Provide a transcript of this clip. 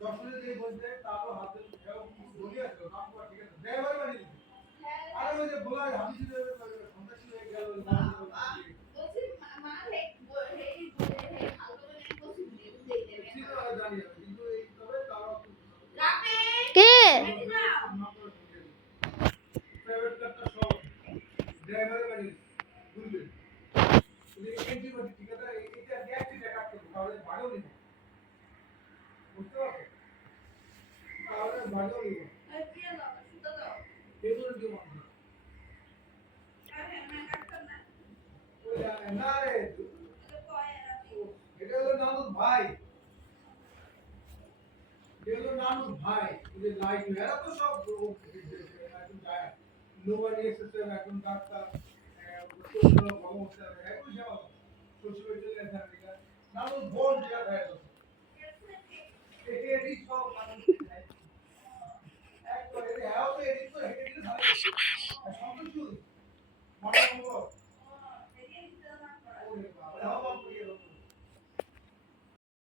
দর্শনে যে বলতে তারও হাতে বলি আছে নাম করা ঠিক আছে ড্রাইভার বানিয়ে দিচ্ছে আর ওই যে বলা হাদিস সন্ত্রাসী হয়ে গেল বলছি মা হে আলতো নেন বলছি জানি কিন্তু এই তবে তারা কে প্রাইভেট কারটা সব ড্রাইভার বানিয়ে বুঝবে এই এন্টিবায়োটিক ঠিক আছে এটা গ্যাসটা কাটতে তাহলে ভালো নেই বুঝতে পারছো তাহলে ভালো নেই এই কি দাও সুতো দাও এগুলো কি মানে আরে না কাটতাম না ওই না রে এটা হলো নানুর ভাই এগুলো নানুর ভাই এই যে লাইট এরা তো সব এখন যায় নোবাডি এক্সেসিভ এখন ডাক্তার ছোটগুলো ভালো হচ্ছে এখন যাও শ্বশুর চলে আমেরিকা নানুর বোন যেটা দেয় এডিট সব মানুষ একবার এডিট তো এডিট তো হেডে দিলে ভালো